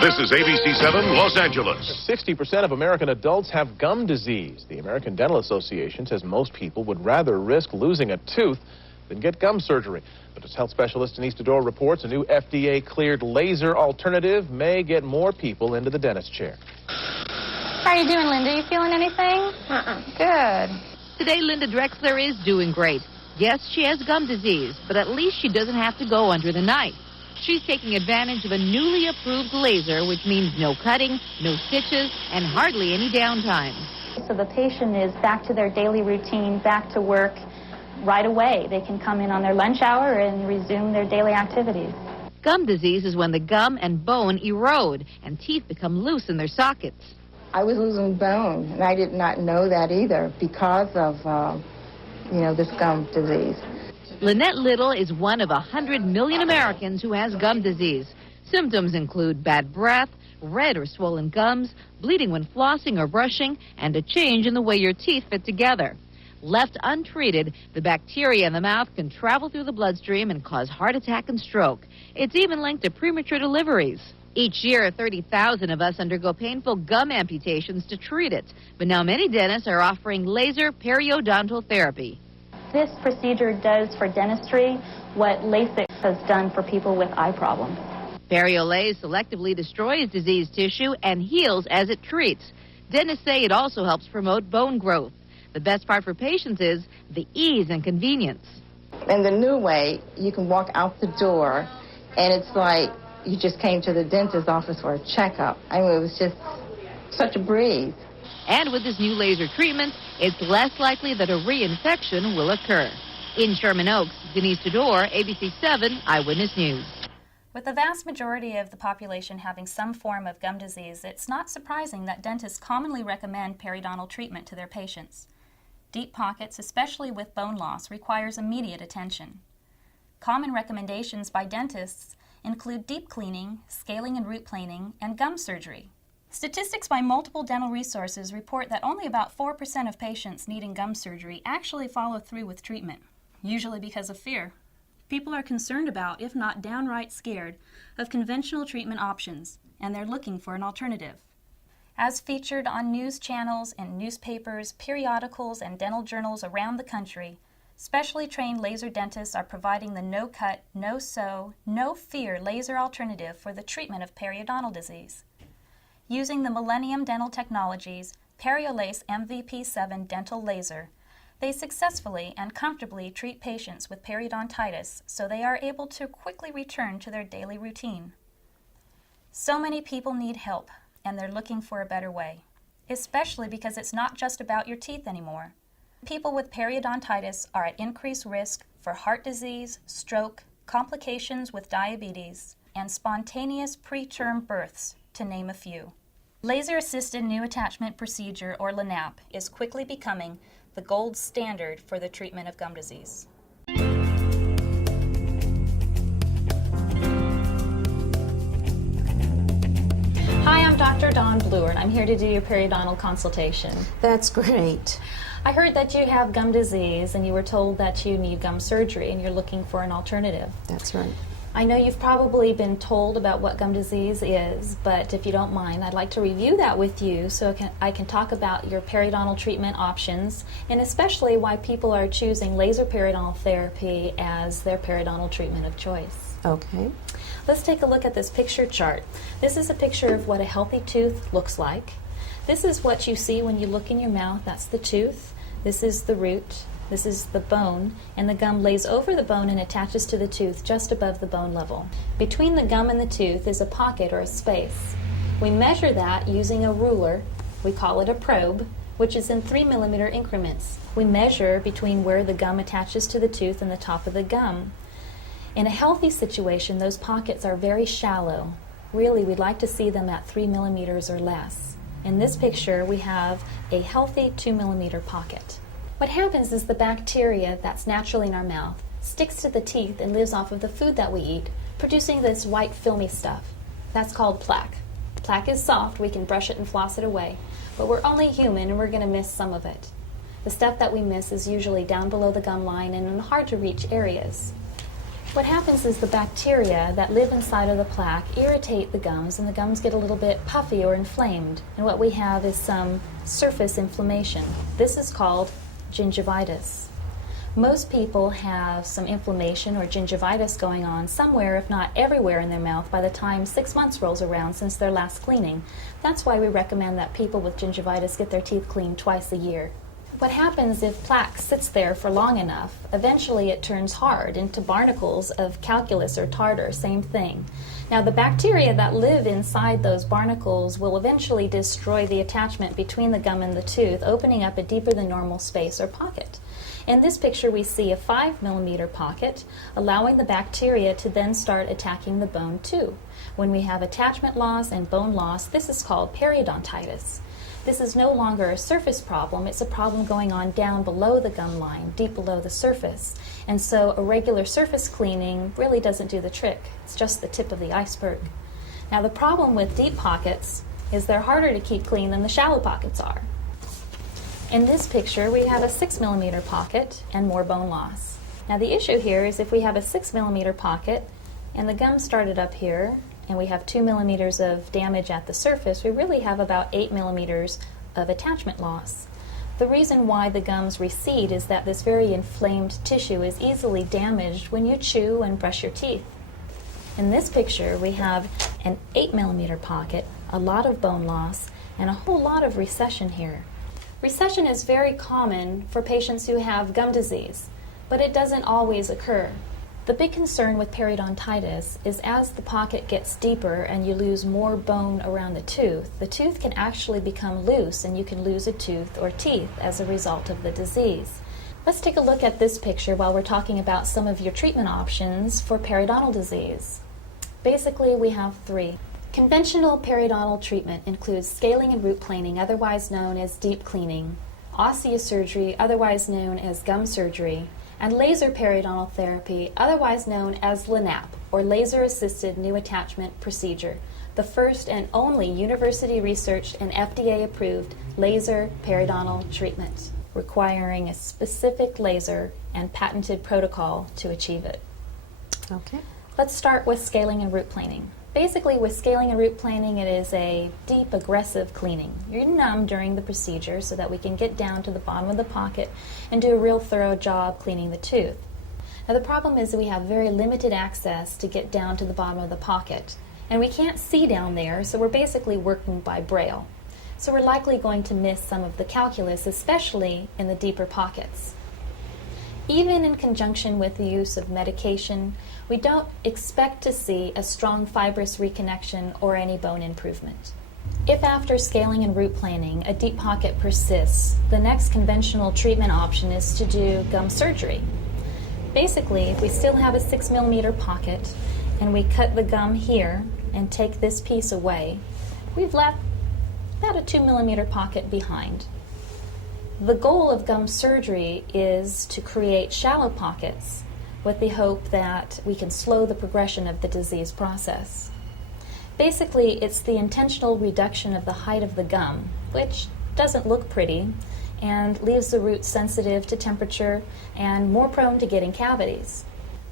This is ABC 7 Los Angeles. 60% of American adults have gum disease. The American Dental Association says most people would rather risk losing a tooth than get gum surgery. But as health specialist Denise Dodor reports, a new FDA-cleared laser alternative may get more people into the dentist chair. How are you doing, Linda? You feeling anything? Good. Today, Linda Drexler is doing great. Yes, she has gum disease, but at least she doesn't have to go under the knife. She's taking advantage of a newly approved laser, which means no cutting, no stitches, and hardly any downtime. So the patient is back to their daily routine, back to work right away. They can come in on their lunch hour and resume their daily activities. Gum disease is when the gum and bone erode and teeth become loose in their sockets. I was losing bone, and I did not know that either because of, this gum disease. Lynette Little is one of 100 million Americans who has gum disease. Symptoms include bad breath, red or swollen gums, bleeding when flossing or brushing, and a change in the way your teeth fit together. Left untreated, the bacteria in the mouth can travel through the bloodstream and cause heart attack and stroke. It's even linked to premature deliveries. Each year, 30,000 of us undergo painful gum amputations to treat it. But now many dentists are offering laser periodontal therapy. This procedure does for dentistry what LASIK has done for people with eye problems. Periolase selectively destroys diseased tissue and heals as it treats. Dentists say it also helps promote bone growth. The best part for patients is the ease and convenience. In the new way, you can walk out the door, and it's like you just came to the dentist's office for a checkup. I mean, it was just such a breeze. And with this new laser treatment, it's less likely that a reinfection will occur. In Sherman Oaks, Denise Dodor, ABC 7 Eyewitness News. With the vast majority of the population having some form of gum disease, it's not surprising that dentists commonly recommend periodontal treatment to their patients. Deep pockets, especially with bone loss, requires immediate attention. Common recommendations by dentists include deep cleaning, scaling and root planing, and gum surgery. Statistics by multiple dental resources report that only about 4% of patients needing gum surgery actually follow through with treatment, usually because of fear. People are concerned about, if not downright scared, of conventional treatment options, and they're looking for an alternative. As featured on news channels and newspapers, periodicals, and dental journals around the country, specially trained laser dentists are providing the no-cut, no-sew, no-fear laser alternative for the treatment of periodontal disease. Using the Millennium Dental Technologies Periolase MVP7 dental laser, they successfully and comfortably treat patients with periodontitis so they are able to quickly return to their daily routine. So many people need help, and they're looking for a better way, especially because it's not just about your teeth anymore. People with periodontitis are at increased risk for heart disease, stroke, complications with diabetes, and spontaneous preterm births, to name a few. Laser-assisted new attachment procedure, or LANAP, is quickly becoming the gold standard for the treatment of gum disease. Hi, I'm Dr. Dawn Bluer, and I'm here to do your periodontal consultation. That's great. I heard that you have gum disease and you were told that you need gum surgery and you're looking for an alternative. That's right. I know you've probably been told about what gum disease is, but if you don't mind, I'd like to review that with you so I can talk about your periodontal treatment options and especially why people are choosing laser periodontal therapy as their periodontal treatment of choice. Okay. Let's take a look at this picture chart. This is a picture of what a healthy tooth looks like. This is what you see when you look in your mouth. That's the tooth. This is the root. This is the bone, and the gum lays over the bone and attaches to the tooth just above the bone level. Between the gum and the tooth is a pocket or a space. We measure that using a ruler. We call it a probe, which is in 3 millimeter increments. We measure between where the gum attaches to the tooth and the top of the gum. In a healthy situation, those pockets are very shallow. Really, we'd like to see them at 3 millimeters or less. In this picture, we have a healthy 2 millimeter pocket. What happens is the bacteria that's naturally in our mouth sticks to the teeth and lives off of the food that we eat, producing this white filmy stuff. That's called plaque. Plaque is soft, we can brush it and floss it away, but we're only human and we're going to miss some of it. The stuff that we miss is usually down below the gum line and in hard to reach areas. What happens is the bacteria that live inside of the plaque irritate the gums, and the gums get a little bit puffy or inflamed. And what we have is some surface inflammation. This is called gingivitis. Most people have some inflammation or gingivitis going on somewhere, if not everywhere, in their mouth by the time 6 months rolls around since their last cleaning. That's why we recommend that people with gingivitis get their teeth cleaned twice a year. What happens if plaque sits there for long enough, eventually it turns hard into barnacles of calculus or tartar, same thing. Now the bacteria that live inside those barnacles will eventually destroy the attachment between the gum and the tooth, opening up a deeper than normal space or pocket. In this picture we see a 5 millimeter pocket, allowing the bacteria to then start attacking the bone too. When we have attachment loss and bone loss, this is called periodontitis. This is no longer a surface problem, it's a problem going on down below the gum line, deep below the surface. And so a regular surface cleaning really doesn't do the trick. It's just the tip of the iceberg. Now the problem with deep pockets is they're harder to keep clean than the shallow pockets are. In this picture we have a 6 millimeter pocket and more bone loss. Now the issue here is if we have a 6 millimeter pocket and the gum started up here, and we have 2 millimeters of damage at the surface, we really have about 8 millimeters of attachment loss. The reason why the gums recede is that this very inflamed tissue is easily damaged when you chew and brush your teeth. In this picture, we have an 8 millimeter pocket, a lot of bone loss, and a whole lot of recession here. Recession is very common for patients who have gum disease, but it doesn't always occur. The big concern with periodontitis is as the pocket gets deeper and you lose more bone around the tooth can actually become loose and you can lose a tooth or teeth as a result of the disease. Let's take a look at this picture while we're talking about some of your treatment options for periodontal disease. Basically, we have 3. Conventional periodontal treatment includes scaling and root planing, otherwise known as deep cleaning, osteosurgery, otherwise known as gum surgery, and laser periodontal therapy, otherwise known as LANAP, or Laser-Assisted New Attachment Procedure, the first and only university-researched and FDA-approved laser periodontal treatment, requiring a specific laser and patented protocol to achieve it. Okay. Let's start with scaling and root planing. Basically, with scaling and root planing, it is a deep, aggressive cleaning. You're numb during the procedure so that we can get down to the bottom of the pocket and do a real thorough job cleaning the tooth. Now, the problem is that we have very limited access to get down to the bottom of the pocket, and we can't see down there, so we're basically working by braille. So we're likely going to miss some of the calculus, especially in the deeper pockets. Even in conjunction with the use of medication, we don't expect to see a strong fibrous reconnection or any bone improvement. If after scaling and root planing a deep pocket persists, the next conventional treatment option is to do gum surgery. Basically, if we still have a 6 millimeter pocket and we cut the gum here and take this piece away, we've left about a 2 millimeter pocket behind. The goal of gum surgery is to create shallow pockets with the hope that we can slow the progression of the disease process. Basically, it's the intentional reduction of the height of the gum, which doesn't look pretty and leaves the root sensitive to temperature and more prone to getting cavities.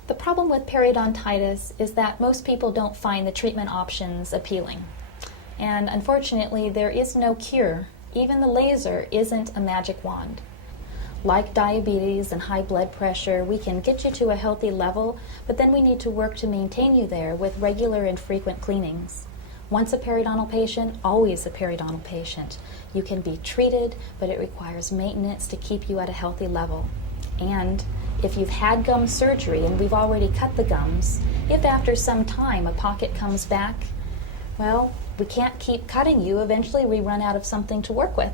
The problem with periodontitis is that most people don't find the treatment options appealing. And unfortunately, there is no cure. Even the laser isn't a magic wand. Like diabetes and high blood pressure, we can get you to a healthy level, but then we need to work to maintain you there with regular and frequent cleanings. Once a periodontal patient, always a periodontal patient. You can be treated, but it requires maintenance to keep you at a healthy level. And if you've had gum surgery and we've already cut the gums, if after some time a pocket comes back, well, we can't keep cutting you. Eventually we run out of something to work with.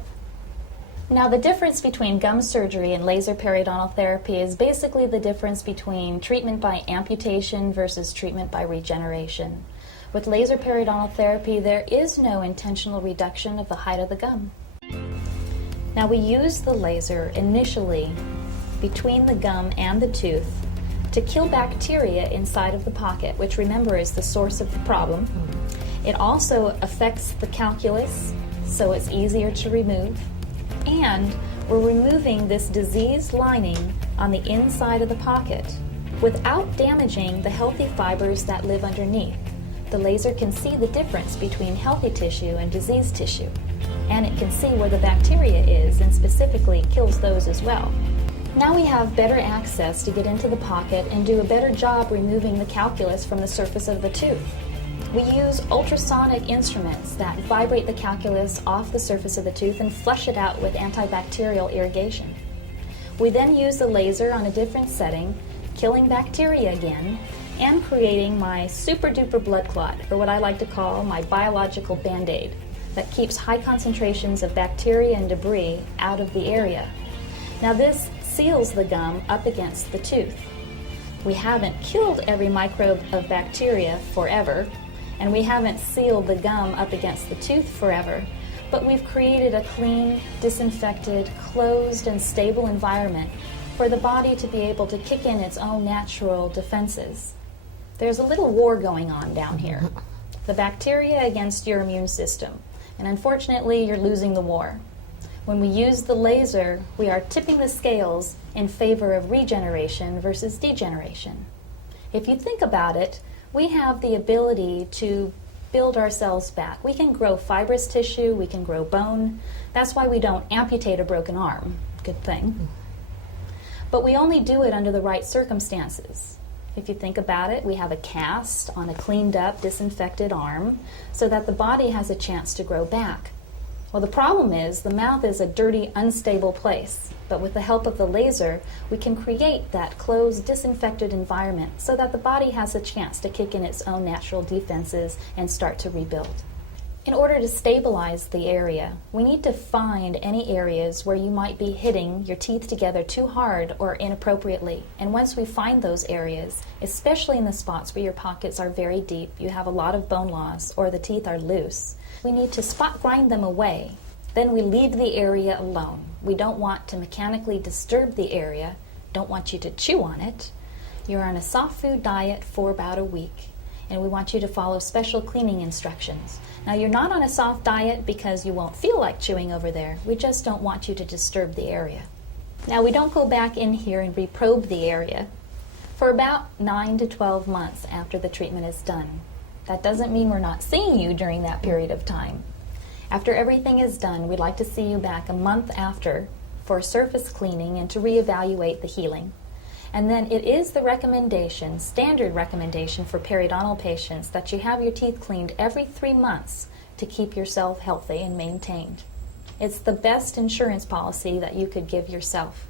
Now, the difference between gum surgery and laser periodontal therapy is basically the difference between treatment by amputation versus treatment by regeneration. With laser periodontal therapy, there is no intentional reduction of the height of the gum. Now, we use the laser initially between the gum and the tooth to kill bacteria inside of the pocket, which, remember, is the source of the problem. It also affects the calculus, so it's easier to remove. And we're removing this diseased lining on the inside of the pocket, without damaging the healthy fibers that live underneath. The laser can see the difference between healthy tissue and diseased tissue, and it can see where the bacteria is and specifically kills those as well. Now we have better access to get into the pocket and do a better job removing the calculus from the surface of the tooth. We use ultrasonic instruments that vibrate the calculus off the surface of the tooth and flush it out with antibacterial irrigation. We then use the laser on a different setting, killing bacteria again, and creating my super duper blood clot, or what I like to call my biological band-aid, that keeps high concentrations of bacteria and debris out of the area. Now this seals the gum up against the tooth. We haven't killed every microbe of bacteria forever, and we haven't sealed the gum up against the tooth forever, but we've created a clean, disinfected, closed, and stable environment for the body to be able to kick in its own natural defenses. There's a little war going on down here. The bacteria against your immune system, and unfortunately you're losing the war. When we use the laser, we are tipping the scales in favor of regeneration versus degeneration. If you think about it, we have the ability to build ourselves back. We can grow fibrous tissue, we can grow bone. That's why we don't amputate a broken arm. Good thing. But we only do it under the right circumstances. If you think about it, we have a cast on a cleaned up, disinfected arm so that the body has a chance to grow back. Well, the problem is the mouth is a dirty, unstable place. But with the help of the laser, we can create that closed, disinfected environment so that the body has a chance to kick in its own natural defenses and start to rebuild. In order to stabilize the area, we need to find any areas where you might be hitting your teeth together too hard or inappropriately. And once we find those areas, especially in the spots where your pockets are very deep, you have a lot of bone loss, or the teeth are loose, we need to spot grind them away. Then we leave the area alone. We don't want to mechanically disturb the area, don't want you to chew on it. You're on a soft food diet for about a week, and we want you to follow special cleaning instructions. Now, you're not on a soft diet because you won't feel like chewing over there. We just don't want you to disturb the area. Now, we don't go back in here and reprobe the area for about 9 to 12 months after the treatment is done. That doesn't mean we're not seeing you during that period of time. After everything is done, we'd like to see you back a month after for surface cleaning and to reevaluate the healing. And then it is the recommendation, standard recommendation for periodontal patients, that you have your teeth cleaned every 3 months to keep yourself healthy and maintained. It's the best insurance policy that you could give yourself,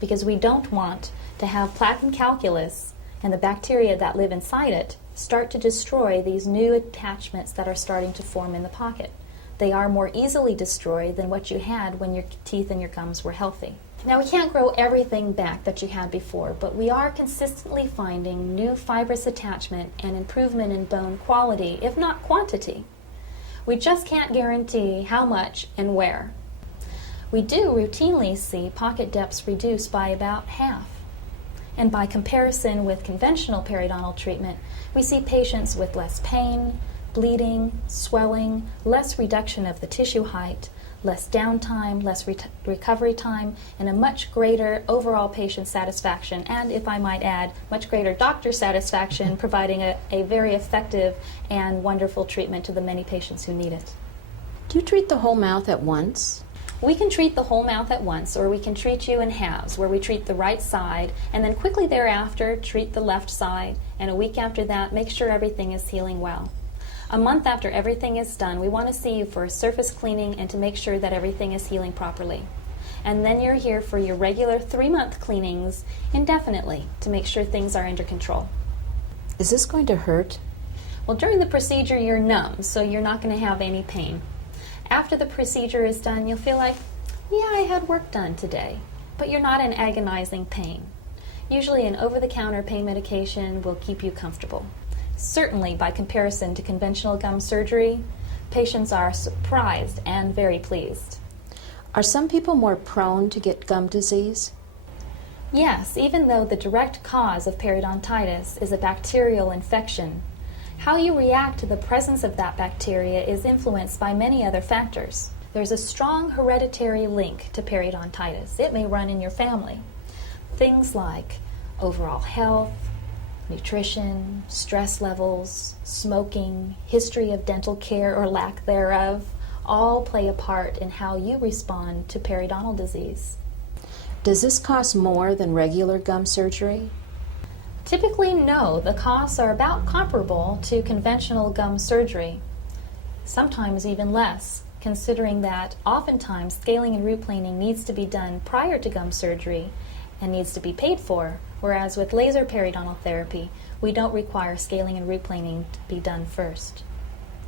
because we don't want to have plaque and calculus and the bacteria that live inside it start to destroy these new attachments that are starting to form in the pocket. They are more easily destroyed than what you had when your teeth and your gums were healthy. Now, we can't grow everything back that you had before, but we are consistently finding new fibrous attachment and improvement in bone quality, if not quantity. We just can't guarantee how much and where. We do routinely see pocket depths reduced by about half. And by comparison with conventional periodontal treatment, we see patients with less pain, bleeding, swelling, less reduction of the tissue height, less downtime, less recovery time, and a much greater overall patient satisfaction, and, if I might add, much greater doctor satisfaction, providing a very effective and wonderful treatment to the many patients who need it. Do you treat the whole mouth at once? We can treat the whole mouth at once, or we can treat you in halves, where we treat the right side, and then quickly thereafter treat the left side, and a week after that make sure everything is healing well. A month after everything is done, we want to see you for a surface cleaning and to make sure that everything is healing properly. And then you're here for your regular 3-month cleanings indefinitely to make sure things are under control. Is this going to hurt? Well, during the procedure you're numb, so you're not going to have any pain. After the procedure is done, you'll feel like, yeah, I had work done today, but you're not in agonizing pain. Usually an over-the-counter pain medication will keep you comfortable. Certainly, by comparison to conventional gum surgery, patients are surprised and very pleased. Are some people more prone to get gum disease? Yes, even though the direct cause of periodontitis is a bacterial infection, how you react to the presence of that bacteria is influenced by many other factors. There's a strong hereditary link to periodontitis. It may run in your family. Things like overall health, nutrition, stress levels, smoking, history of dental care or lack thereof, all play a part in how you respond to periodontal disease. Does this cost more than regular gum surgery? Typically, no. The costs are about comparable to conventional gum surgery, sometimes even less, considering that oftentimes scaling and root planing needs to be done prior to gum surgery and needs to be paid for, whereas with laser periodontal therapy, we don't require scaling and root planing to be done first.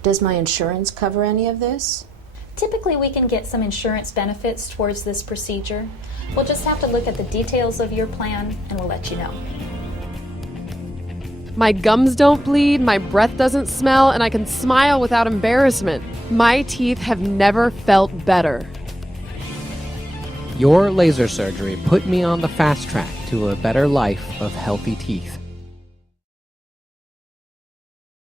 Does my insurance cover any of this? Typically, we can get some insurance benefits towards this procedure. We'll just have to look at the details of your plan and we'll let you know. My gums don't bleed, my breath doesn't smell, and I can smile without embarrassment. My teeth have never felt better. Your laser surgery put me on the fast track to a better life of healthy teeth.